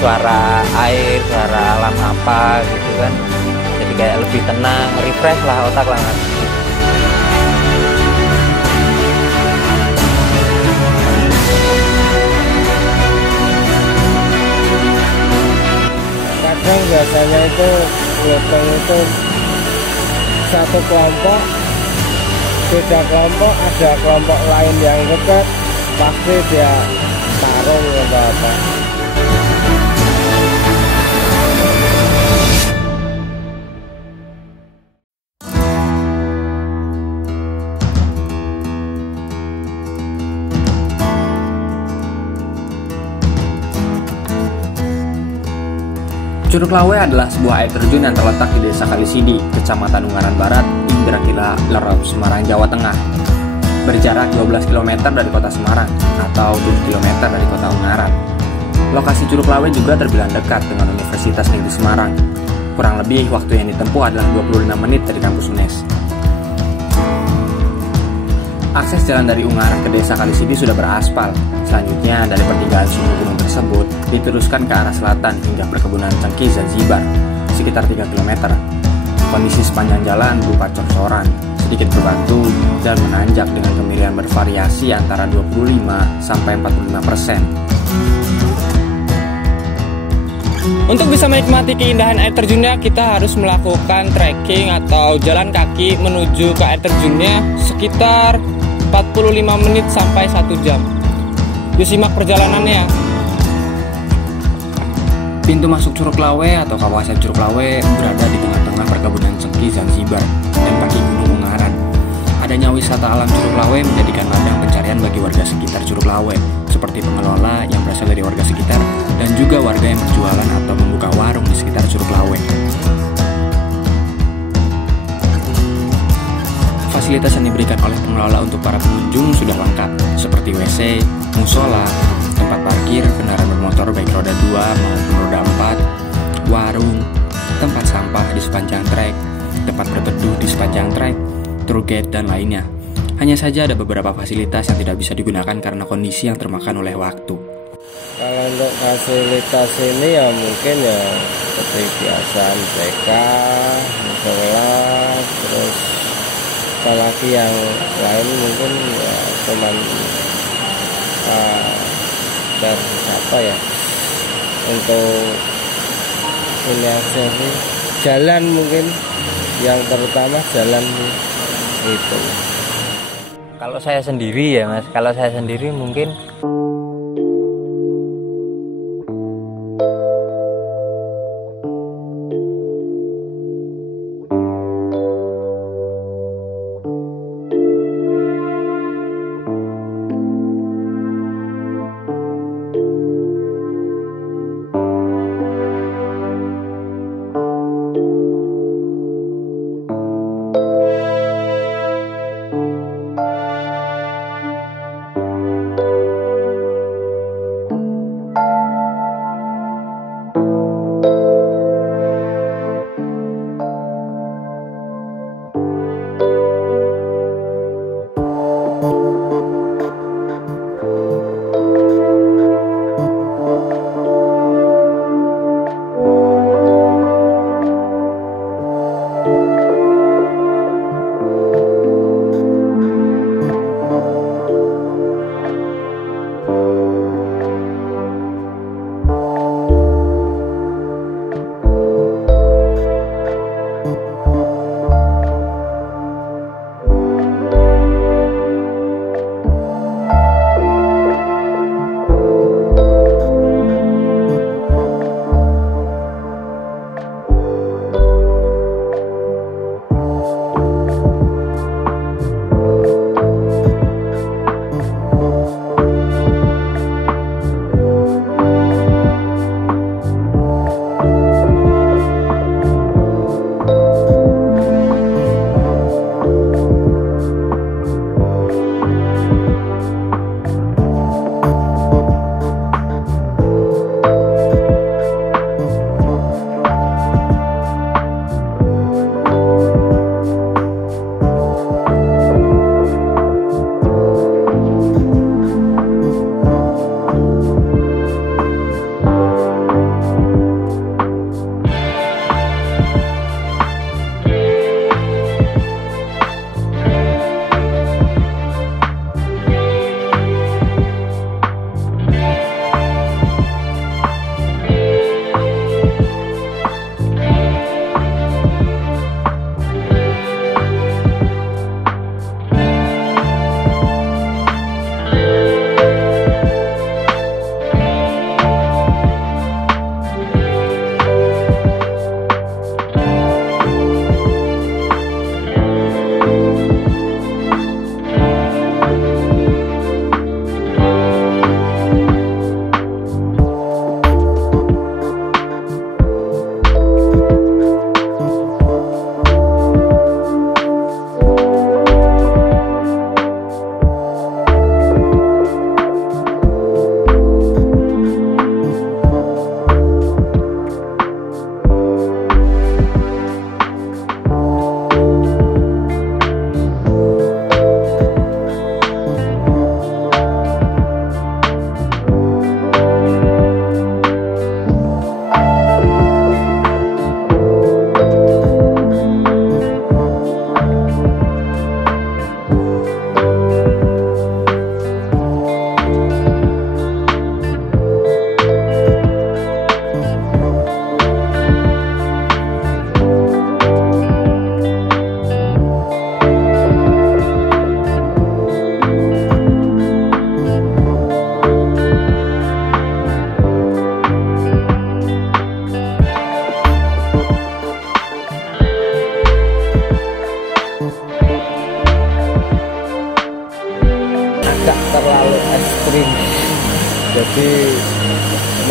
suara air, suara alam apa gitu kan. Jadi kayak lebih tenang, refresh lah otak lah Mas. Kadang biasanya itu gotong itu satu kelompok, beda kelompok, ada kelompok lain yang dekat, pasti dia tarung atau apa. Curug Lawe adalah sebuah air terjun yang terletak di Desa Kalisidi, Kecamatan Ungaran Barat, Indrakila, Lerop, Semarang, Jawa Tengah. Berjarak 12 km dari kota Semarang atau 7 km dari kota Ungaran. Lokasi Curug Lawe juga terbilang dekat dengan Universitas Negeri Semarang. Kurang lebih waktu yang ditempuh adalah 25 menit dari kampus UNES. Akses jalan dari Ungaran ke Desa Kalisidi sudah beraspal. Selanjutnya dari pertigaan sumber gunung tersebut diteruskan ke arah selatan hingga perkebunan Cengkih Zanzibar, sekitar 3 km. Kondisi sepanjang jalan berupa cor-coran, sedikit berbantu dan menanjak dengan kemiringan bervariasi antara 25-45%. Untuk bisa menikmati keindahan air terjunnya, kita harus melakukan trekking atau jalan kaki menuju ke air terjunnya sekitar 45 menit sampai 1 jam. Yuk simak perjalanannya. Pintu masuk Curug Lawe atau kawasan Curug Lawe berada di tengah-tengah perkebunan Cengkih Zanzibar dan kaki Gunung Ungaran. Adanya wisata alam Curug Lawe menjadikan ladang pencarian bagi warga sekitar Curug Lawe, seperti pengelola yang berasal dari warga sekitar dan juga warga yang berjualan atau membuka warung di sekitar Curug Lawe. Fasilitas yang diberikan oleh pengelola untuk para pengunjung sudah lengkap, seperti WC, musola, tempat parkir kendaraan bermotor baik roda 2 maupun roda 4, warung, tempat sampah di sepanjang trek, tempat berteduh di sepanjang trek, tour guide, dan lainnya. Hanya saja ada beberapa fasilitas yang tidak bisa digunakan karena kondisi yang termakan oleh waktu. Kalau untuk fasilitas ini ya mungkin ya seperti biasa TK, musola, terus apalagi yang lain mungkin ya cuman dari apa ya untuk ini aja sih, jalan mungkin yang terutama jalan itu. Kalau saya sendiri ya Mas, kalau saya sendiri mungkin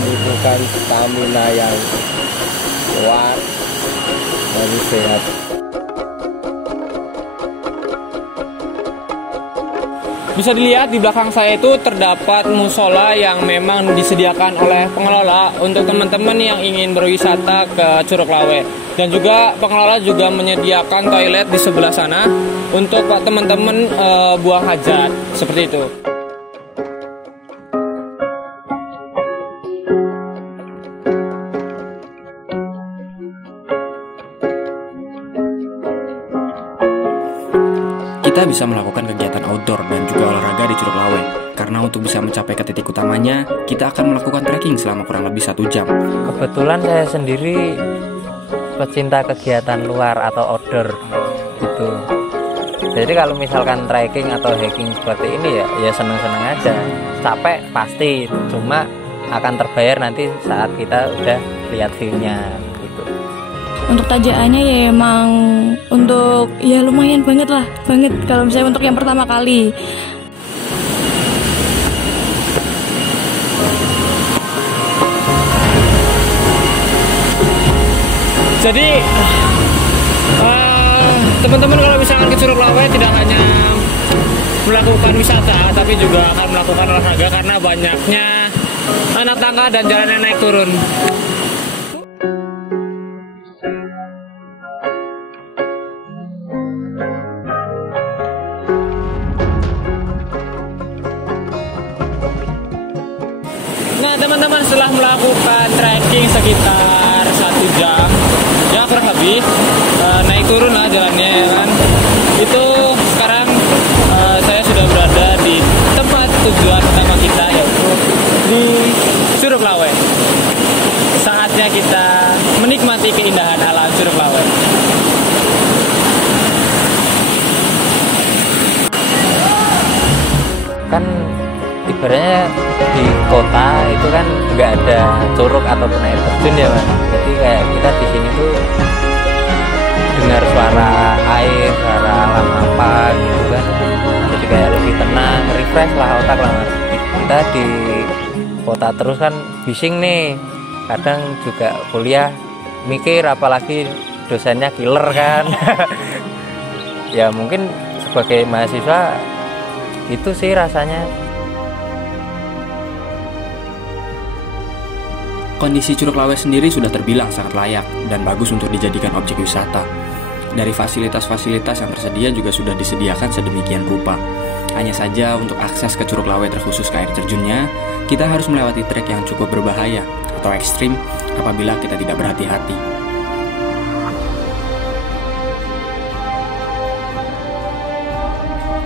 membutuhkan stamina yang kuat, harus sehat. Bisa dilihat di belakang saya itu terdapat musola yang memang disediakan oleh pengelola untuk teman-teman yang ingin berwisata ke Curug Lawe. Dan juga pengelola juga menyediakan toilet di sebelah sana untuk teman-teman buang hajat, seperti itu. Kita bisa melakukan kegiatan outdoor dan juga olahraga di Curug Lawe. Karena untuk bisa mencapai ke titik utamanya, kita akan melakukan trekking selama kurang lebih 1 jam. Kebetulan saya sendiri pecinta kegiatan luar atau outdoor gitu. Jadi kalau misalkan trekking atau hiking seperti ini ya seneng-seneng aja. Capek pasti, cuma akan terbayar nanti saat kita udah lihat view-nya gitu. Untuk tajaannya ya emang untuk ya lumayan banget kalau misalnya untuk yang pertama kali. Jadi teman-teman kalau misalkan ke Curug Lawe tidak hanya melakukan wisata, tapi juga akan melakukan olahraga karena banyaknya anak tangga dan jalan yang naik turun. Nah teman-teman, setelah melakukan trekking sekitar 1 jam ya kurang lebih, naik turun lah jalannya ya kan, itu sekarang saya sudah berada di tempat tujuan utama kita, yaitu di Curug Lawe. Saatnya kita menikmati keindahan alam Curug Lawe. Kan ibaratnya di kota itu kan nggak ada curug ataupun air terjun ya Mas. Jadi kayak kita di sini tuh dengar suara air, suara alam apa gitu kan. Jadi kayak lebih tenang, refresh lah otak lah Mas. Kita di kota terus kan bising nih. Kadang juga kuliah mikir, apalagi dosennya killer kan. Ya mungkin sebagai mahasiswa itu sih rasanya. Kondisi Curug Lawe sendiri sudah terbilang sangat layak dan bagus untuk dijadikan objek wisata. Dari fasilitas-fasilitas yang tersedia juga sudah disediakan sedemikian rupa. Hanya saja untuk akses ke Curug Lawe terkhusus ke air terjunnya, kita harus melewati trek yang cukup berbahaya atau ekstrim apabila kita tidak berhati-hati.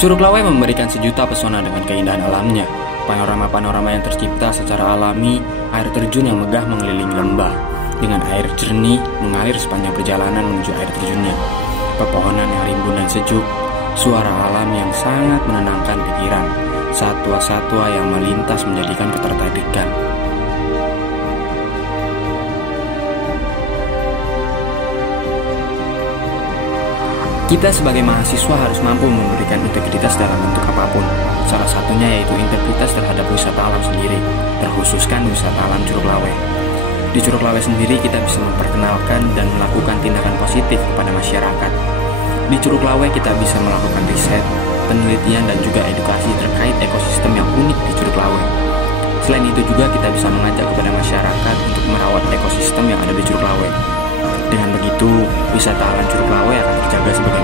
Curug Lawe memberikan sejuta pesona dengan keindahan alamnya. Panorama-panorama yang tercipta secara alami, air terjun yang megah mengelilingi lembah, dengan air jernih mengalir sepanjang perjalanan menuju air terjunnya. Pepohonan yang rimbun dan sejuk, suara alam yang sangat menenangkan pikiran, satwa-satwa yang melintas menjadikan ketertarikan. Kita sebagai mahasiswa harus mampu memberikan integritas dalam bentuk apapun. Salah satunya yaitu integritas terhadap wisata alam sendiri, terkhususkan wisata alam Curug Lawe. Di Curug Lawe sendiri kita bisa memperkenalkan dan melakukan tindakan positif kepada masyarakat. Di Curug Lawe kita bisa melakukan riset, penelitian dan juga edukasi terkait ekosistem yang unik di Curug Lawe. Selain itu juga kita bisa mengajak kepada masyarakat untuk merawat ekosistem yang ada di Curug Lawe. Dengan begitu, wisata alam Curug Lawe akan terjaga sebagai